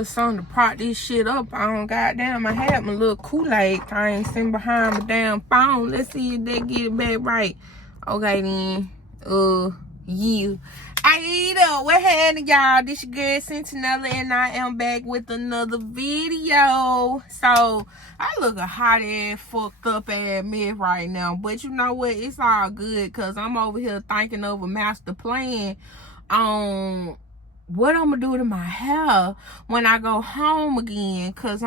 little something to prop this shit up on. Goddamn, I had my little Kool-Aid thing sitting behind my damn phone. Let's see if they get it back right. Okay then. Yeah. What happened, y'all? This your girl Sentinella, and I am back with another video. So I look a hot ass fucked up ass mess right now, but you know what? It's all good because I'm over here thinking of a master plan on what I'm gonna do to my hair when I go home again. Cause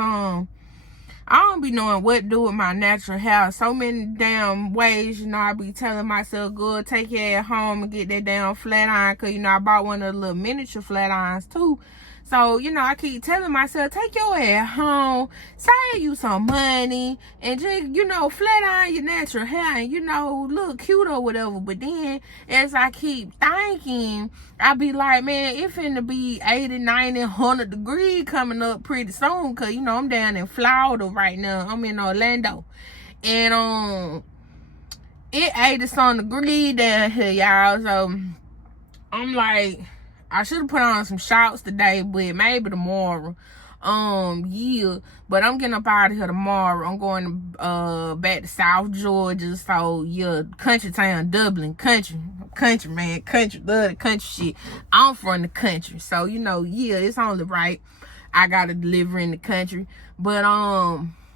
I don't be knowing what to do with my natural hair. So many damn ways, you know, I be telling myself, good, take your ass home and get that damn flat iron. Cause, you know, I bought one of the little miniature flat irons too. So, you know, I keep telling myself, take your ass home, save you some money, and just, you know, flat iron your natural hair and, you know, look cute or whatever. But then, as I keep thinking, I be like, man, it finna be 80, 90, 100 degrees coming up pretty soon. Cause, you know, I'm down in Florida right now. I'm in Orlando. And, it 80-some degrees down here, y'all. So, I'm like, I should have put on some shorts today, but maybe tomorrow. Yeah. But I'm getting up out of here tomorrow. I'm going back to South Georgia. So yeah, country town, Dublin, country, man, country, love the country shit. I'm from the country. So, you know, yeah, it's only right I gotta deliver in the country. But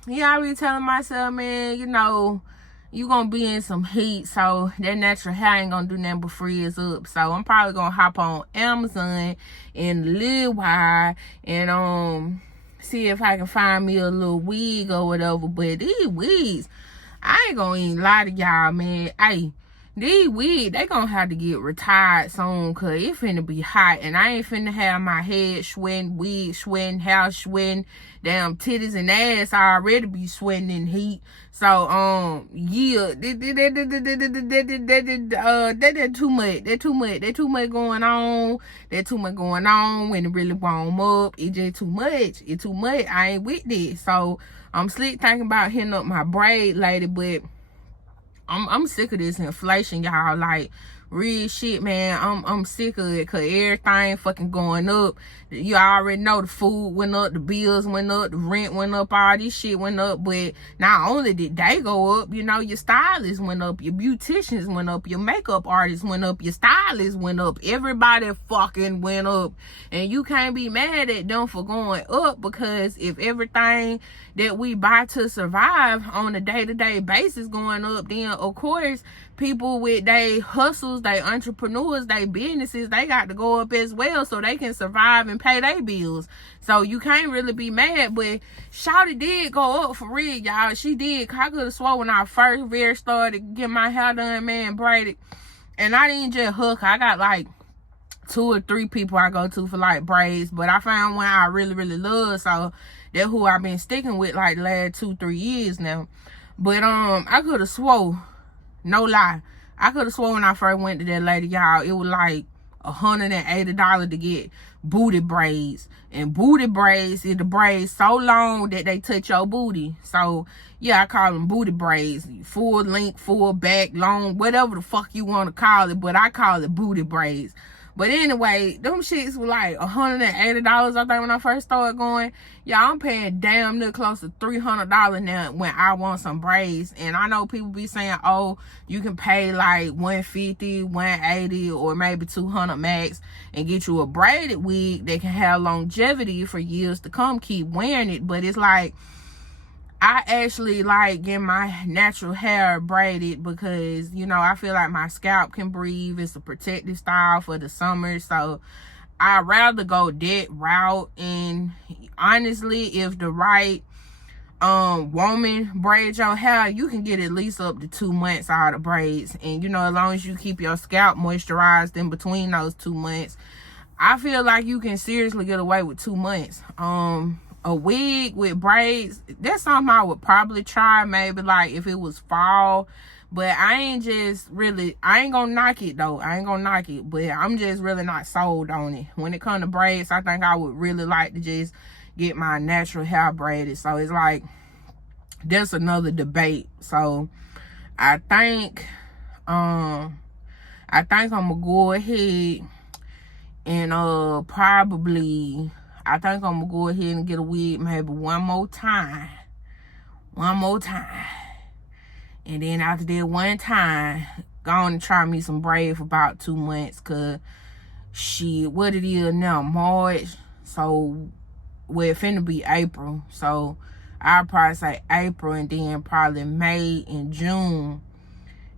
yeah, I be telling myself, man, you know, you gonna be in some heat, so that natural hair ain't gonna do nothing but freeze up. So I'm probably gonna hop on Amazon in a little while and see if I can find me a little wig or whatever. But these wigs, I ain't gonna even lie to y'all, man. Hey, these wigs, they gonna have to get retired soon, cause it finna be hot, and I ain't finna have my head sweating, wig sweating, hair sweating, damn titties and ass I already be sweating in heat. So yeah, that too much. That too much. That too much going on. That too much going on when it really warm up. It just too much. It too much. I ain't with this. So I'm slick thinking about hitting up my braid lady, but I'm sick of this inflation, y'all. Like, real shit, man. I'm sick of it, cause everything fucking going up. You already know the food went up, the bills went up, the rent went up, all this shit went up. But not only did they go up, you know, your stylists went up, your beauticians went up, your makeup artists went up, your stylists went up. Everybody fucking went up. And you can't be mad at them for going up, because if everything that we buy to survive on a day-to-day basis going up, then of course people with their hustles, their entrepreneurs, their businesses, they got to go up as well so they can survive and pay their bills. So you can't really be mad. But Shawty did go up for real, y'all. She did. I could have swore when I first started getting my hair done, man, braided, and I didn't just hook. I got like 2 or 3 people I go to for like braids, but I found one I really love, so that's who I've been sticking with like the last 2-3 years now. But I could have swore, no lie, I could have sworn when I first went to that lady, y'all, it was like $180 to get booty braids. And booty braids is the braids so long that they touch your booty. So yeah, I call them booty braids. Full length, full back, long, whatever the fuck you want to call it, but I call it booty braids. But anyway, them shits were like $180, I think, when I first started going. Y'all, I'm paying damn near close to $300 now when I want some braids. And I know people be saying, oh, you can pay like $150, $180, or maybe $200 max and get you a braided wig that can have longevity for years to come, keep wearing it. But it's like, I actually like getting my natural hair braided because, you know, I feel like my scalp can breathe. It's a protective style for the summer. So I'd rather go that route. And honestly, if the right woman braids your hair, you can get at least up to 2 months out of braids. And, you know, as long as you keep your scalp moisturized in between those 2 months, I feel like you can seriously get away with 2 months. A wig with braids, that's something I would probably try, maybe like if it was fall. But I ain't gonna knock it though. I ain't gonna knock it, but I'm just really not sold on it. When it comes to braids, I think I would really like to just get my natural hair braided. So it's like, that's another debate. So I think I'm gonna go ahead and probably, I think I'm gonna go ahead and get a wig maybe one more time. And then after that one time, go on and try me some braid for about 2 months. Cause shit, what it is now, March. So, well, it finna be April. So, I'll probably say April, and then probably May and June,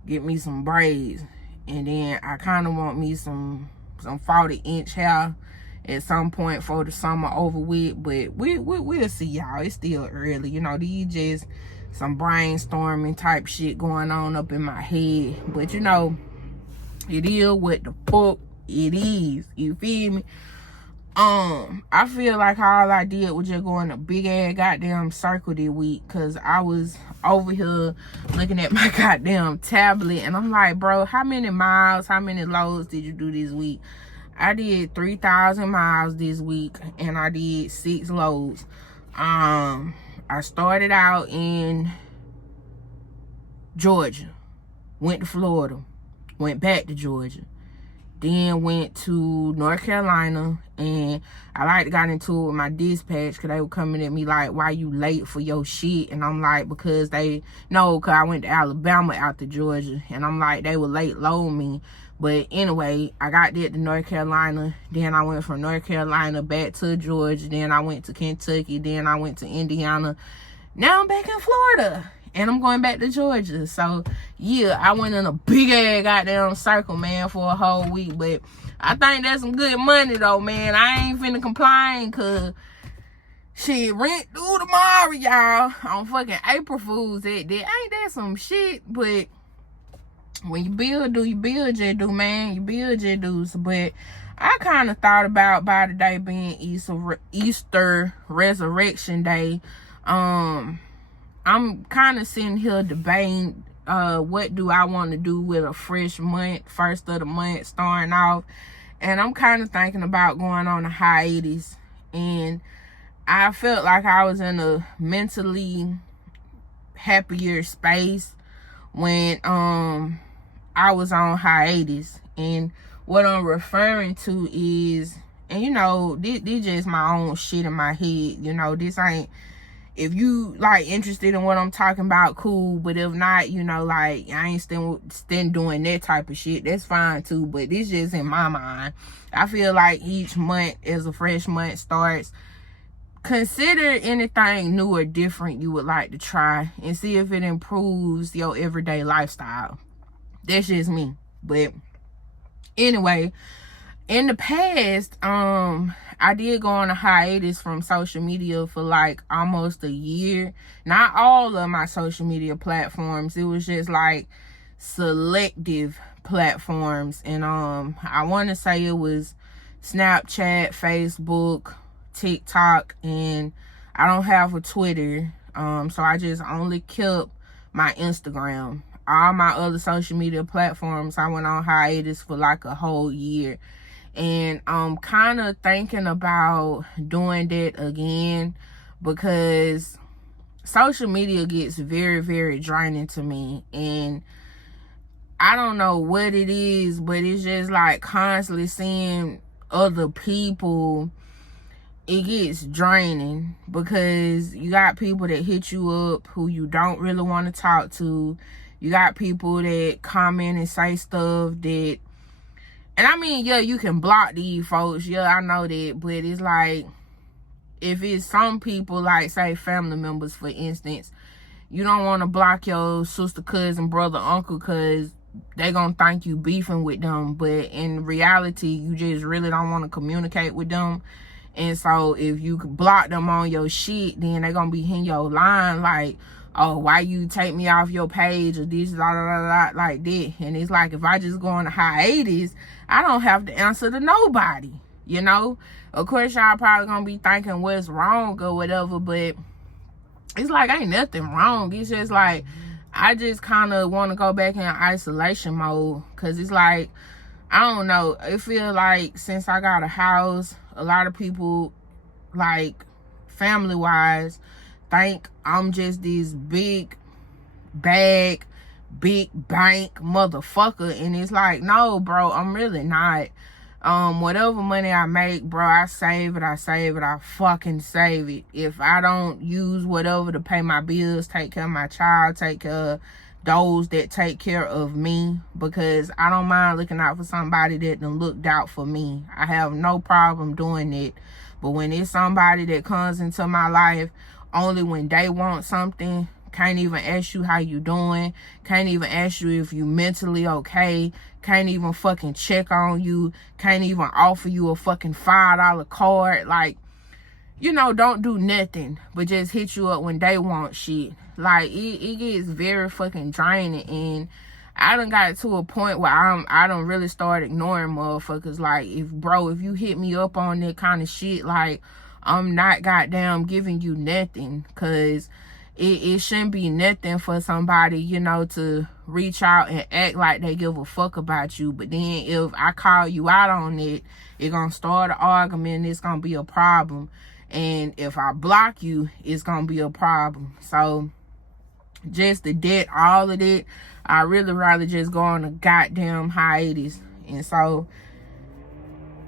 get me some braids. And then I kind of want me some 40-inch hair at some point for the summer over with. But we'll see, y'all. It's still early. You know, these just some brainstorming type shit going on up in my head. But, you know, it is what the fuck it is. You feel me? I feel like all I did was just go in a big ass goddamn circle this week, cause I was over here looking at my goddamn tablet, and I'm like, bro, how many miles, how many loads did you do this week? I did 3,000 miles this week, and I did 6 loads. I started out in Georgia, went to Florida, went back to Georgia, then went to North Carolina, and I like got into it with my dispatch, because they were coming at me like, why you late for your shit? And I'm like, because they know, because I went to Alabama out to Georgia, and I'm like, they were late loading me. But anyway, I got there to North Carolina, then I went from North Carolina back to Georgia, then I went to Kentucky, then I went to Indiana. Now I'm back in Florida, and I'm going back to Georgia. So, yeah, I went in a big-ass goddamn circle, man, for a whole week. But I think that's some good money, though, man. I ain't finna complain, because shit, rent due tomorrow, y'all, on fucking April Fool's. Ain't that some shit? But when you build, just do, man. You build, just do. But I kind of thought about by the day being Easter Resurrection Day, I'm kind of sitting here debating what do I want to do with a fresh month, first of the month starting off. And I'm kind of thinking about going on a hiatus. And I felt like I was in a mentally happier space when I was on hiatus. And what I'm referring to is, and you know, this just my own shit in my head. You know, this ain't, if you like interested in what I'm talking about, cool. But if not, you know, like I ain't still doing that type of shit, that's fine too. But this just in my mind. I feel like each month as a fresh month starts, consider anything new or different you would like to try and see if it improves your everyday lifestyle. That's just me. But anyway, in the past, I did go on a hiatus from social media for like almost a year. Not all of my social media platforms. It was just like selective platforms. And I want to say it was Snapchat, Facebook, TikTok, and I don't have a Twitter. So I just only kept my Instagram. All my other social media platforms, I went on hiatus for like a whole year. And I'm kind of thinking about doing that again, because social media gets very, very draining to me. And I don't know what it is, but it's just like constantly seeing other people. It gets draining, because you got people that hit you up who you don't really want to talk to. You got people that comment and say stuff that, and I mean, yeah, you can block these folks. Yeah, I know that. But it's like, if it's some people, like, say, family members, for instance, you don't want to block your sister, cousin, brother, uncle, because they going to think you beefing with them. But in reality, you just really don't want to communicate with them. And so, if you block them on your shit, then they going to be in your line like, oh, why you take me off your page, or this, blah, blah, blah, blah, like that. And it's like, if I just go on a hiatus, I don't have to answer to nobody, you know? Of course, y'all probably gonna be thinking what's wrong or whatever, but it's like, ain't nothing wrong. It's just like, I just kind of want to go back in isolation mode, because it's like, I don't know, it feels like since I got a house, a lot of people, like, family-wise, think I'm just this big bag, big bank motherfucker. And it's like, no, bro, I'm really not. Whatever money I make, bro, I save it, I fucking save it. If I don't use whatever to pay my bills, take care of my child, take care of those that take care of me, because I don't mind looking out for somebody that done looked out for me. I have no problem doing it. But when it's somebody that comes into my life only when they want something, can't even ask you how you doing, can't even ask you if you mentally okay, can't even fucking check on you, can't even offer you a fucking $5 card, like, you know, don't do nothing but just hit you up when they want shit. Like, it gets very fucking draining, and I done got to a point where I done really start ignoring motherfuckers. Like, if you hit me up on that kind of shit, like, I'm not goddamn giving you nothing, because it shouldn't be nothing for somebody, you know, to reach out and act like they give a fuck about you. But then if I call you out on it, it's gonna start an argument, and it's gonna be a problem. And if I block you, it's gonna be a problem. So just the debt, all of that, I really rather just go on a goddamn hiatus. And so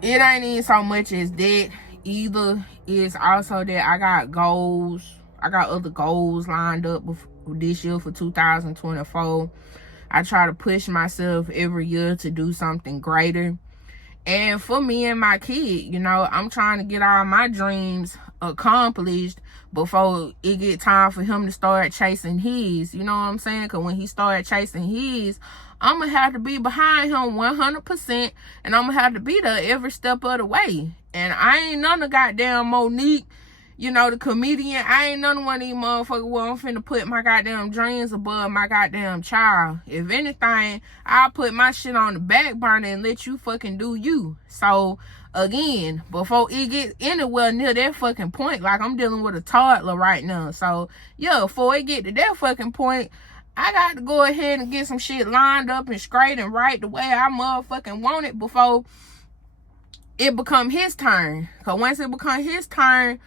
it ain't even so much as that either. It's also that I got goals. I got other goals lined up this year for 2024. I try to push myself every year to do something greater. And for me and my kid, you know, I'm trying to get all my dreams accomplished before it get time for him to start chasing his. You know what I'm saying? Because when he started chasing his, I'm going to have to be behind him 100%. And I'm going to have to be there every step of the way. And I ain't none of goddamn Monique, you know, the comedian. I ain't none of one of these motherfuckers where I'm finna put my goddamn dreams above my goddamn child. If anything, I'll put my shit on the back burner and let you fucking do you. So, again, before it gets anywhere near that fucking point, like, I'm dealing with a toddler right now. So, yeah, before it get to that fucking point, I got to go ahead and get some shit lined up and straight and right the way I motherfucking want it before it become his turn. Because once it become his turn,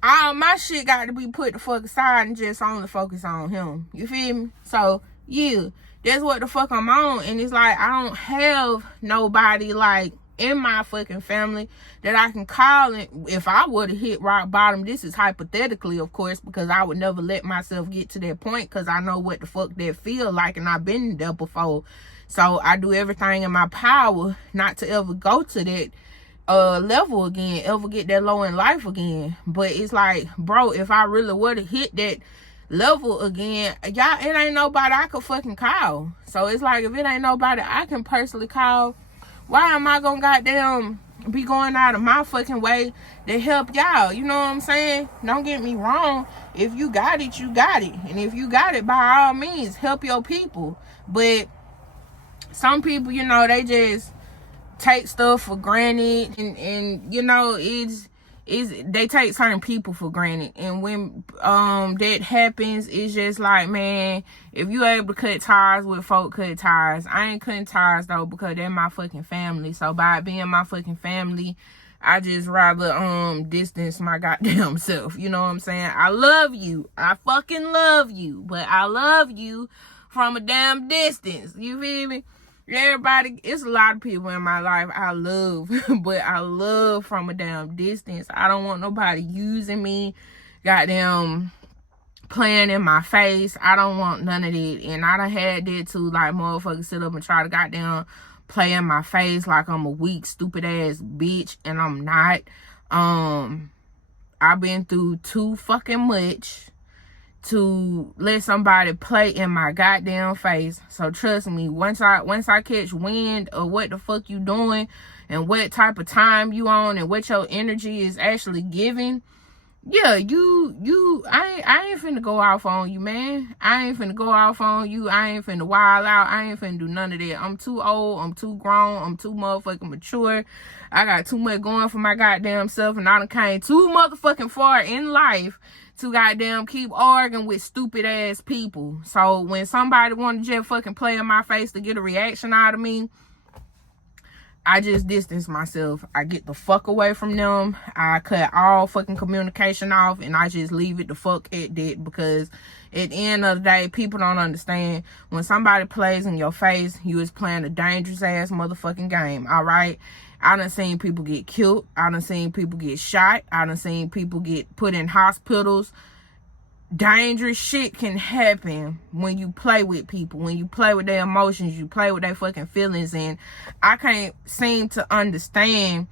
all my shit got to be put the fuck aside and just only focus on him. You feel me? So, yeah, that's what the fuck I'm on. And it's like, I don't have nobody, like, in my fucking family that I can call. And if I would have hit rock bottom, this is hypothetically, of course, because I would never let myself get to that point, because I know what the fuck that feel like, and I've been there before. So I do everything in my power not to ever go to that level again, ever get that low in life again. But it's like, bro, if I really would have hit that level again, y'all, it ain't nobody I could fucking call. So it's like, if it ain't nobody I can personally call, why am I gonna goddamn be going out of my fucking way to help y'all? You know what I'm saying? Don't get me wrong. If you got it, you got it. And if you got it, by all means, help your people. But some people, you know, they just take stuff for granted, and you know, they take certain people for granted. And when that happens, it's just like, man, if you able to cut ties with folk, cut ties. I ain't cutting ties though, because they're my fucking family. So by being my fucking family, I just rather distance my goddamn self. You know what I'm saying? I love you, I fucking love you, but I love you from a damn distance. You feel me? Everybody, it's a lot of people in my life I love, but I love from a damn distance. I don't want nobody using me, goddamn playing in my face. I don't want none of that. And I done had that too, like, motherfuckers sit up and try to goddamn play in my face like I'm a weak, stupid ass bitch, and I'm not. I've been through too fucking much to let somebody play in my goddamn face. So trust me, once I catch wind of what the fuck you doing and what type of time you on and what your energy is actually giving, yeah, I ain't finna go off on you, man. I ain't finna go off on you. I ain't finna wild out. I ain't finna do none of that. I'm too old. I'm too grown. I'm too motherfucking mature. I got too much going for my goddamn self, and I done came too motherfucking far in life to goddamn keep arguing with stupid ass people. So when somebody want to just fucking play in my face to get a reaction out of me, I just distance myself. I get the fuck away from them. I cut all fucking communication off, and I just leave it the fuck at that, because at the end of the day, people don't understand. When somebody plays in your face, you is playing a dangerous ass motherfucking game, all right? I done seen people get killed. I done seen people get shot. I done seen people get put in hospitals. Dangerous shit can happen when you play with people, when you play with their emotions, you play with their fucking feelings. And I can't seem to understand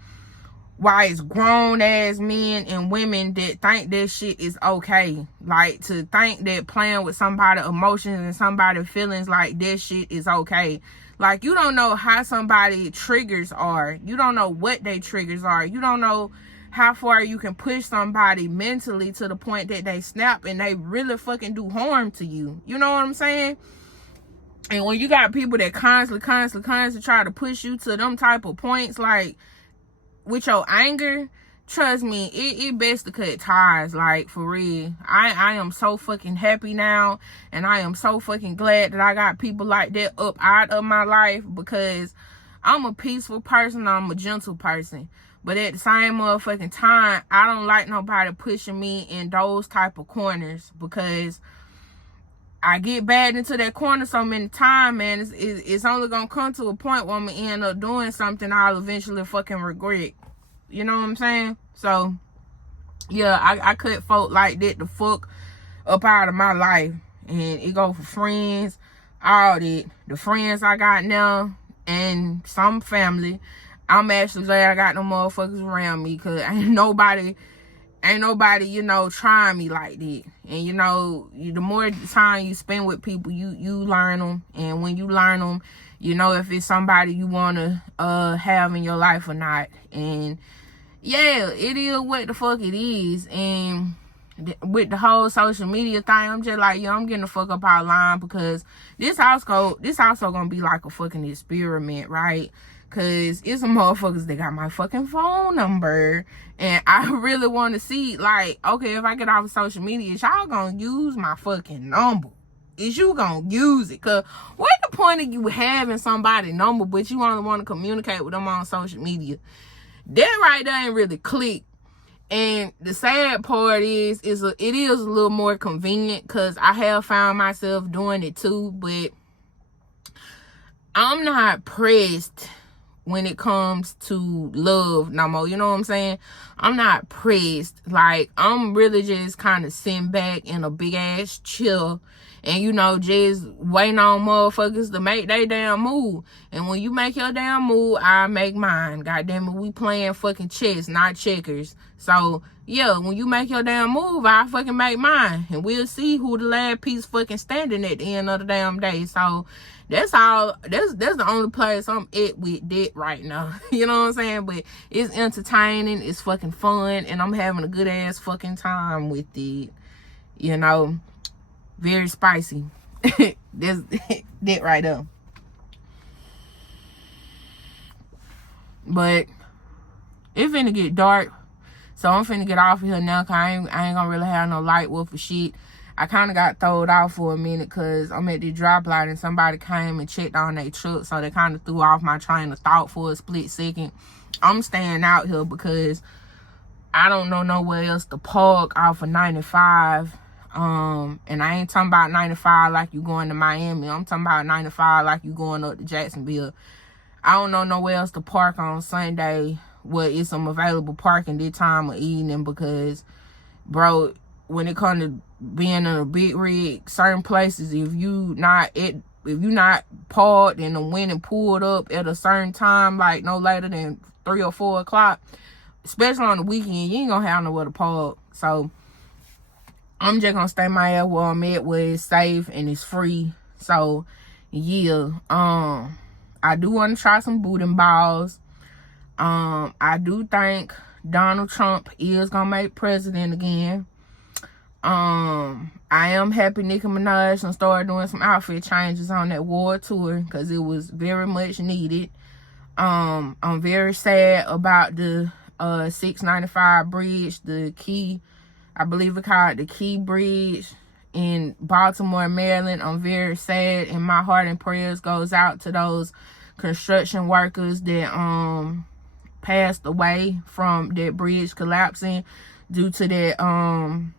why it's grown ass men and women that think that shit is okay. Like, to think that playing with somebody's emotions and somebody's feelings, like, that shit is okay. Like, you don't know how somebody triggers are. You don't know what they triggers are. You don't know how far you can push somebody mentally to the point that they snap and they really fucking do harm to you. You know what I'm saying? And when you got people that constantly try to push you to them type of points, like, with your anger, trust me, it best to cut ties, like, for real. I am so fucking happy now, and I am so fucking glad that I got people like that up out of my life, because I'm a peaceful person, I'm a gentle person. But at the same motherfucking time, I don't like nobody pushing me in those type of corners, because I get bad into that corner so many times, man. It's only gonna come to a point where I'm gonna end up doing something I'll eventually fucking regret. You know what I'm saying? So, yeah, I cut folk like that the fuck up out of my life. And it go for friends, all that. The friends I got now, and some family. I'm actually glad I got no motherfuckers around me, because ain't nobody, you know, trying me like that. And, you know, the more time you spend with people, you learn them. And when you learn them, you know if it's somebody you want to have in your life or not. And, yeah, it is what the fuck it is. And with the whole social media thing, I'm just like, yo, I'm getting the fuck up out of line, because this also gonna be like a fucking experiment, right? Because it's some motherfuckers that got my fucking phone number. And I really want to see, like, okay, if I get off of social media, is y'all gonna use my fucking number? Is you gonna use it? Because what's the point of you having somebody's number, but you only want to communicate with them on social media? That right there ain't really click. And the sad part is it is a little more convenient, because I have found myself doing it too. But I'm not pressed when it comes to love no more. You know what I'm saying? I'm not pressed. Like, I'm really just kind of sitting back in a big ass chill, and, you know, just waiting on motherfuckers to make their damn move. And when you make your damn move, I make mine. Goddamn it, we playing fucking chess, not checkers. So, yeah, when you make your damn move, I fucking make mine. And we'll see who the last piece fucking standing at the end of the damn day. So, that's all. That's the only place I'm at with that right now. You know what I'm saying? But it's entertaining, it's fucking fun, and I'm having a good ass fucking time with it. You know, very spicy. That's that right there. But it finna get dark, so I'm finna get off of here now, because I ain't gonna really have no light wolf or shit. I kind of got thrown off for a minute, because I'm at the drop light and somebody came and checked on their truck, so they kind of threw off my train of thought for a split second. I'm staying out here because I don't know nowhere else to park off of 95. And I ain't talking about 95 like you going to Miami. I'm talking about 95 like you going up to Jacksonville. I don't know nowhere else to park on Sunday where it's some available parking this time of evening, because, bro, when it comes to being in a big rig, certain places, if you not parked and went and pulled up at a certain time, like no later than 3 or 4 o'clock, especially on the weekend, you ain't gonna have nowhere to park. So I'm just gonna stay my ass where I'm at, where it's safe and it's free. So yeah, I do want to try some booty balls. I do think Donald Trump is gonna make president again. I am happy Nicki Minaj and started doing some outfit changes on that war tour, because it was very much needed. I'm very sad about the 695 bridge, the Key, I believe it called the Key Bridge in Baltimore, Maryland. I'm very sad, and my heart and prayers goes out to those construction workers that passed away from that bridge collapsing due to that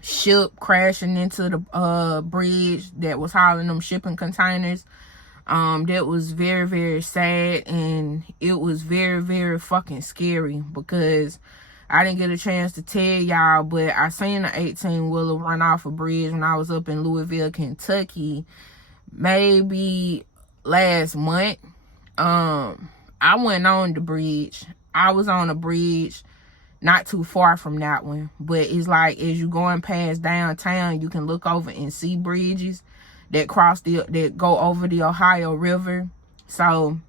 ship crashing into the bridge that was hauling them shipping containers. That was very, very sad, and it was very, very fucking scary because I didn't get a chance to tell y'all, but I seen an 18-wheeler run off a bridge when I was up in Louisville, Kentucky, maybe last month. I went on the bridge. I was on a bridge not too far from that one, but it's like as you going past downtown, you can look over and see bridges that go over the Ohio River. So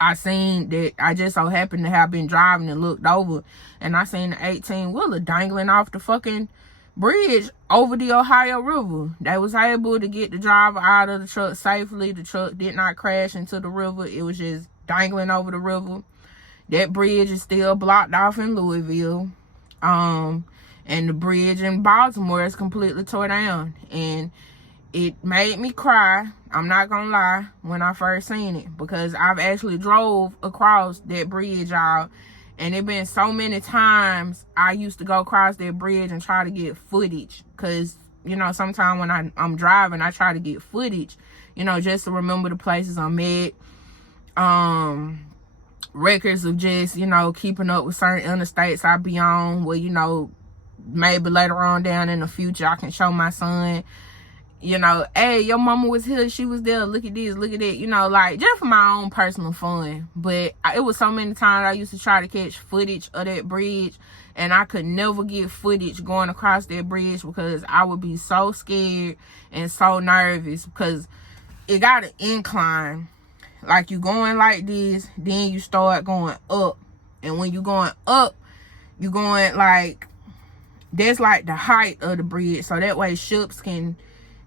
I seen that. I just so happened to have been driving and looked over, and I seen the 18-wheeler dangling off the fucking bridge over the Ohio River. They was able to get the driver out of the truck safely. The truck did not crash into the river. It was just dangling over the river. That bridge is still blocked off in Louisville. And the bridge in Baltimore is completely tore down. And it made me cry, I'm not gonna lie, when I first seen it, because I've actually drove across that bridge, y'all, and it been so many times I used to go across that bridge and try to get footage, because, you know, sometimes when I'm driving, I try to get footage, you know, just to remember the places I'm at, records of just, you know, keeping up with certain interstates I be on, where, you know, maybe later on down in the future I can show my son, you know, hey, your mama was here, she was there, look at this, look at that, you know, like, just for my own personal fun. But it was so many times I used to try to catch footage of that bridge, and I could never get footage going across that bridge because I would be so scared and so nervous, because it got an incline. Like, you going like this, then you start going up, and when you going up, you going like, that's like the height of the bridge, so that way ships can,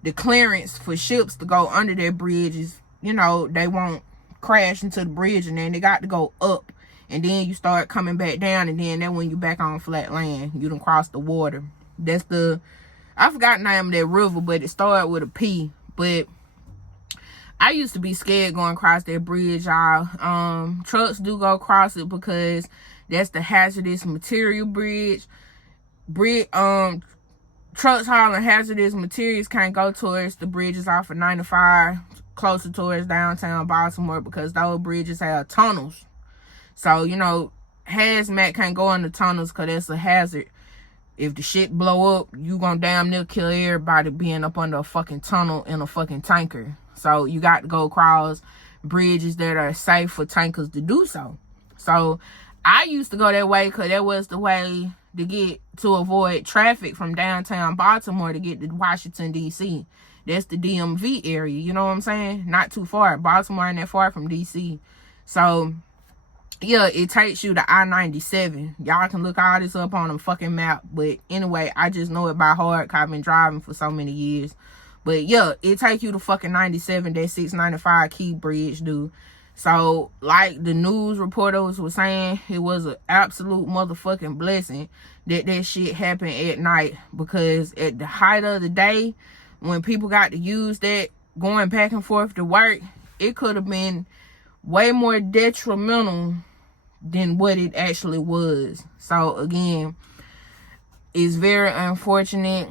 the clearance for ships to go under their bridges, you know, they won't crash into the bridge, and then they got to go up, and then you start coming back down, and then when you back on flat land, you done cross the water. That's the, I forgot the name of that river, but it started with a P. But I used to be scared going across that bridge, y'all. Trucks do go across it because that's the hazardous material bridge. Trucks hauling hazardous materials can't go towards the bridges off of 95, closer towards downtown Baltimore, because those bridges have tunnels. So, you know, hazmat can't go in the tunnels because that's a hazard. If the shit blow up, you gonna damn near kill everybody being up under a fucking tunnel in a fucking tanker. So you got to go across bridges that are safe for tankers to do so. So I used to go that way because that was the way to get to avoid traffic from downtown Baltimore to get to Washington, D.C. That's the DMV area, you know what I'm saying? Not too far. Baltimore ain't that far from D.C. So, yeah, it takes you to I-97. Y'all can look all this up on a fucking map. But anyway, I just know it by heart because I've been driving for so many years. But, yeah, it takes you to fucking 97, that 695 Key Bridge, dude. So, like the news reporters were saying, it was an absolute motherfucking blessing that that shit happened at night, because at the height of the day, when people got to use that going back and forth to work, it could have been way more detrimental than what it actually was. So, again, it's very unfortunate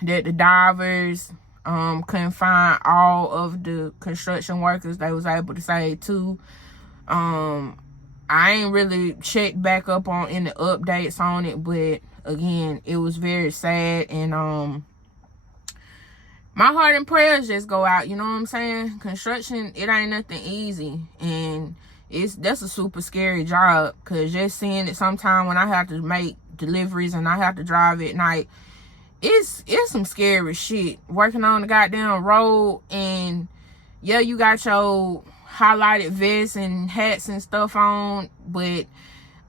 that the divers couldn't find all of the construction workers they was able to save too. I ain't really checked back up on any updates on it, but again, it was very sad, and my heart and prayers just go out, you know what I'm saying? Construction, it ain't nothing easy, and that's a super scary job, because just seeing it sometime when I have to make deliveries and I have to drive at night, it's some scary shit. Working on the goddamn road, and yeah, you got your highlighted vests and hats and stuff on, but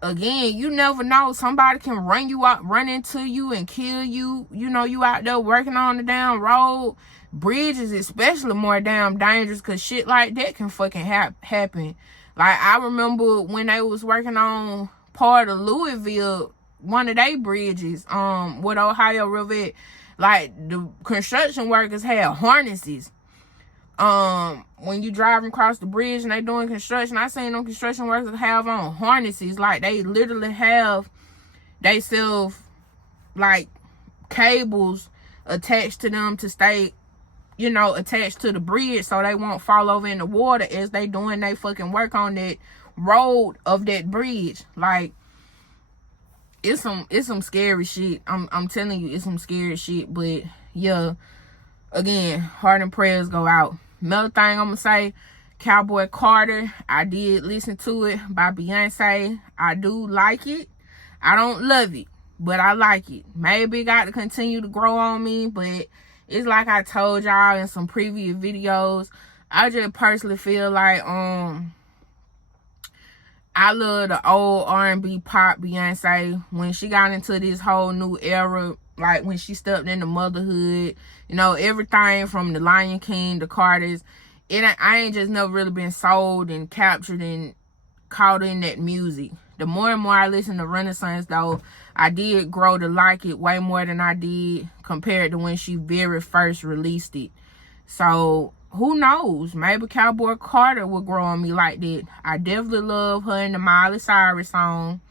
again, you never know. Somebody can run into you and kill you. You know, you out there working on the damn road. Bridges especially more damn dangerous, because shit like that can fucking happen. Like, I remember when they was working on part of Louisville, one of they bridges, with Ohio River, like, the construction workers had harnesses. When you driving across the bridge and they doing construction, I seen them construction workers have on harnesses. Like, they literally have they self, like, cables attached to them to stay you know, attached to the bridge so they won't fall over in the water as they doing they fucking work on that road of that bridge. Like, it's some scary shit. I'm telling you, it's some scary shit. But yeah, again, heart and prayers go out. Another thing I'm gonna say, Cowboy Carter, I did listen to it by Beyonce. I do like it. I don't love it, but I like it. Maybe it got to continue to grow on me, but it's like I told y'all in some previous videos, I just personally feel like I love the old R&B pop Beyonce. When she got into this whole new era, like when she stepped into motherhood, you know, everything from the Lion King, the Carters, I ain't just never really been sold and captured and caught in that music. The more and more I listen to Renaissance, though, I did grow to like it way more than I did compared to when she very first released it. So who knows? Maybe Cowboy Carter will grow on me like that. I definitely love her in the Miley Cyrus song.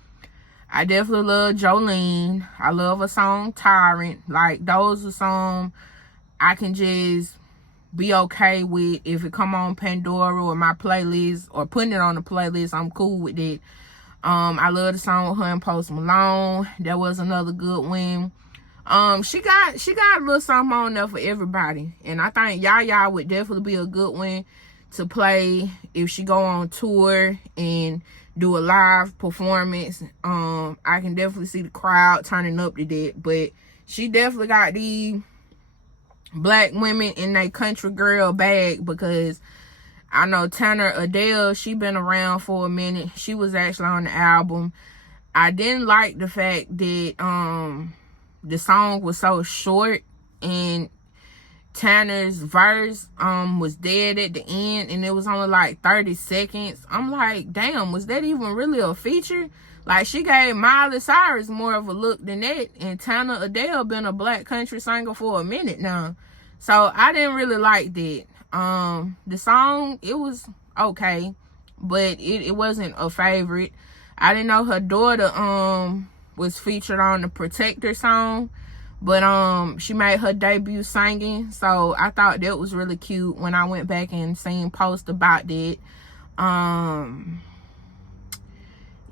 I definitely love Jolene. I love her song Tyrant. Like, those are songs I can just be okay with. If it come on Pandora or my playlist, or putting it on the playlist, I'm cool with it. I love the song with her and Post Malone. That was another good one. She got a little something on there for everybody, and I think Yaya would definitely be a good one to play if she go on tour and do a live performance. I can definitely see the crowd turning up to that. But she definitely got these black women in their country girl bag, because I know Tanner Adele, she been around for a minute. She was actually on the album. I didn't like the fact that the song was so short, and Tanner's verse was dead at the end, and it was only like 30 seconds. I'm like, damn, was that even really a feature? Like, she gave Miley Cyrus more of a look than that, and Tanner Adele been a black country singer for a minute now. So I didn't really like that. The song, it was okay, but it wasn't a favorite. I didn't know her daughter was featured on the Protector song, but she made her debut singing, so I thought that was really cute when I went back and seen posts about that.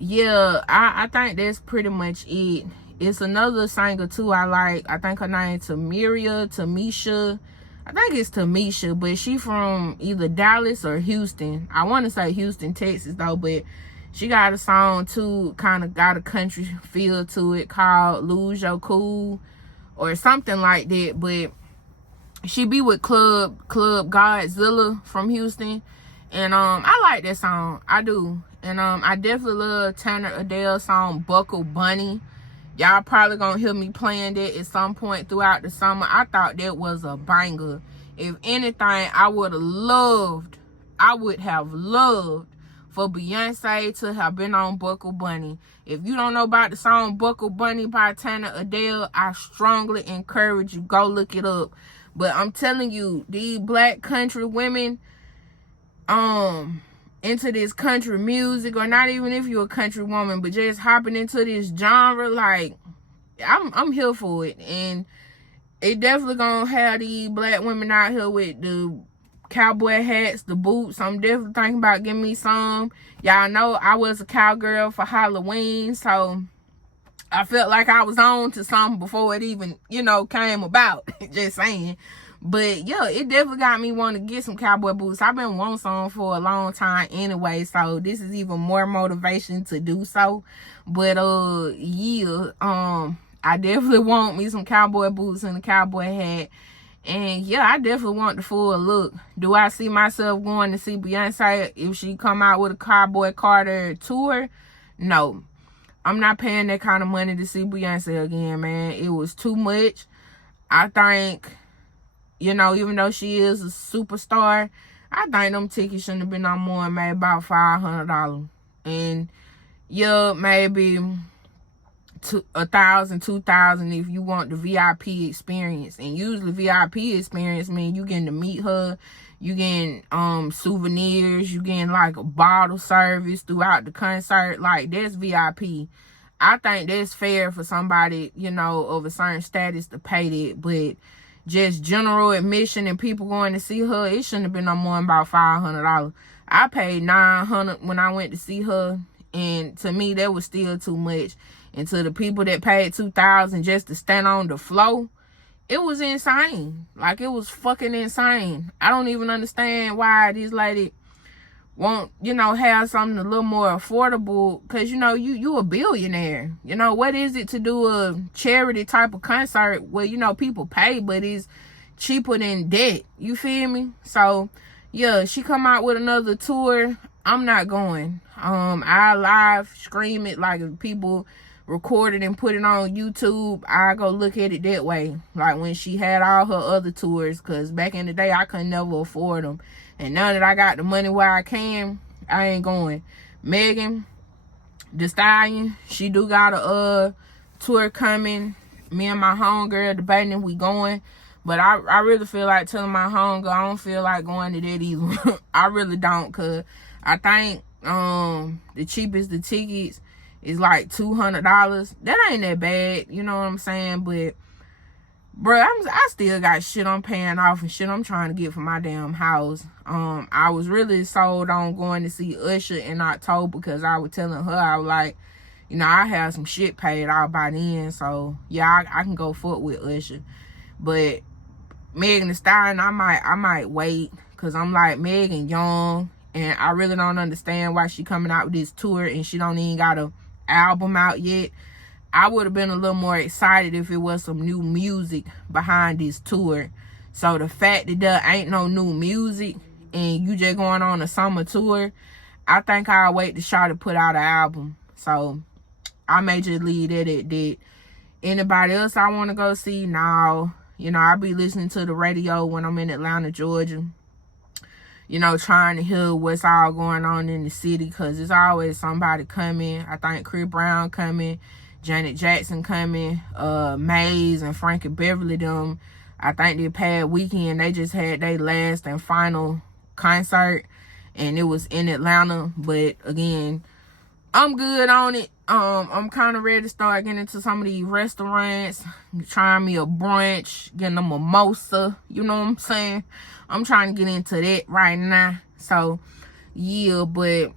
Yeah, I think that's pretty much it. It's another singer too I like. I think her name is Tamisha. I think it's Tamisha, but she from either Dallas or Houston. I want to say Houston, Texas though, but she got a song too, kind of got a country feel to it, called Lose Your Cool or something like that. But she be with Club Godzilla from Houston, and I like that song. I do. And I definitely love Tanner Adele's song Buckle Bunny. Y'all probably gonna hear me playing that at some point throughout the summer. I thought that was a banger. If anything, I would have loved for Beyonce to have been on Buckle Bunny. If you don't know about the song Buckle Bunny by Tanner Adele, I strongly encourage you, go look it up. But I'm telling you, these black country women, into this country music, or not even if you're a country woman, but just hopping into this genre, like, I'm here for it. And it definitely gonna have these black women out here with the cowboy hats, the boots. I'm definitely thinking about getting me some. Y'all know I was a cowgirl for Halloween, so I felt like I was on to something before it even, came about. Just saying. But yeah, it definitely got me wanting to get some cowboy boots. I've been wanting some for a long time anyway, so this is even more motivation to do so. But yeah, I definitely want me some cowboy boots and a cowboy hat. And yeah, I definitely want the full look. Do I see myself going to see Beyonce if she come out with a Cowboy Carter tour? No. I'm not paying that kind of money to see Beyonce again, man. It was too much. I think, even though she is a superstar, I think them tickets shouldn't have been no more than maybe about $500. And yeah, maybe $1,000, $2,000 if you want the VIP experience. And usually VIP experience means you getting to meet her, you getting souvenirs, you getting like a bottle service throughout the concert. Like, that's VIP. I think that's fair for somebody, of a certain status to pay that. But just general admission and people going to see her, it shouldn't have been no more than about $500. I paid $900 when I went to see her, and to me that was still too much. And to the people that paid $2,000 just to stand on the floor, it was insane. Like, it was fucking insane. I don't even understand why this lady won't, have something a little more affordable, because, you a billionaire. What is it to do a charity type of concert where, people pay, but it's cheaper than debt? You feel me? So, yeah, she come out with another tour. I'm not going. I live stream it, like, if people record it and put it on YouTube, I go look at it that way. Like when she had all her other tours, because back in the day, I could never afford them. And now that I got the money where I can, I ain't going. Megan Thee Stallion, she do got a tour coming. Me and my homegirl debating if we going. But I really feel like telling my homegirl I don't feel like going to that either. I really don't, because I think the cheapest the tickets is like $200. That ain't that bad, you know what I'm saying? But, bro, I still got shit I'm paying off and shit I'm trying to get for my damn house. I was really sold on going to see Usher in October, because I was telling her, I was like, I have some shit paid off by then. So, yeah, I can go fuck with Usher. But Megan Thee Stallion, I might wait, because I'm like, Megan young, and I really don't understand why she coming out with this tour and she don't even got a album out yet. I would have been a little more excited if it was some new music behind this tour. So the fact that there ain't no new music and you just going on a summer tour, I think I'll wait to try to put out an album. So I may just leave that at that. Anybody else I want to go see? No. I be listening to the radio when I'm in Atlanta, Georgia. Trying to hear what's all going on in the city, because there's always somebody coming. I think Chris Brown coming, Janet Jackson coming, Maze and Frankie Beverly, them. I think they past weekend, they just had their last and final concert, and it was in Atlanta. But again, I'm good on it. I'm kind of ready to start getting into some of these restaurants, trying me a brunch, getting a mimosa, you know what I'm saying? I'm trying to get into that right now. So, yeah, but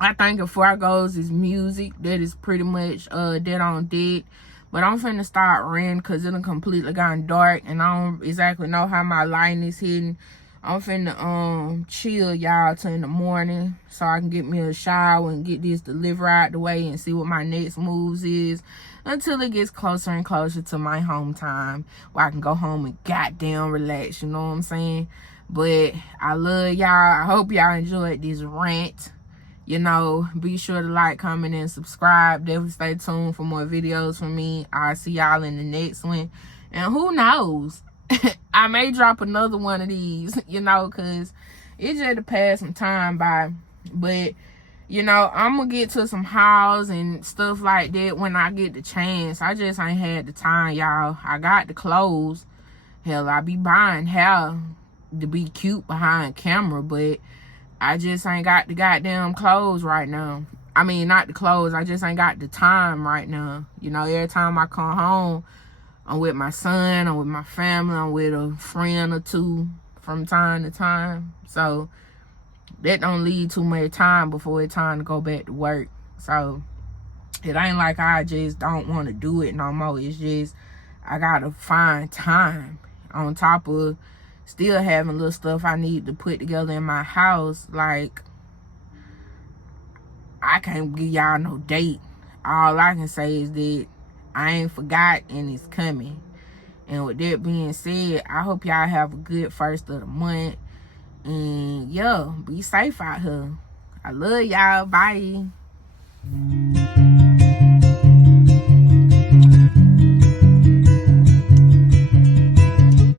I think before I goes is music. That is pretty much dead on dead. But I'm finna start renting, because it done completely gotten dark, and I don't exactly know how my lighting is hitting. I'm finna chill y'all till in the morning, so I can get me a shower and get this delivery out the way and see what my next moves is, until it gets closer and closer to my home time, where I can go home and goddamn relax, you know what I'm saying? But I love y'all. I hope y'all enjoyed this rant. Be sure to like, comment, and subscribe. Definitely stay tuned for more videos from me. I'll see y'all in the next one. And who knows? I may drop another one of these, because it's just to pass some time by. But, I'm going to get to some hauls and stuff like that when I get the chance. I just ain't had the time, y'all. I got the clothes. Hell, I be buying hair to be cute behind camera, but I just ain't got the goddamn clothes right now. I mean, not the clothes. I just ain't got the time right now. Every time I come home, I'm with my son, I'm with my family, I'm with a friend or two from time to time. So that don't leave too much time before it's time to go back to work. So it ain't like I just don't want to do it no more. It's just I gotta find time, on top of still having little stuff I need to put together in my house. Like, I can't give y'all no date. All I can say is that I ain't forgot, and it's coming. And with that being said, I hope y'all have a good first of the month. And yeah, be safe out here. I love y'all. Bye.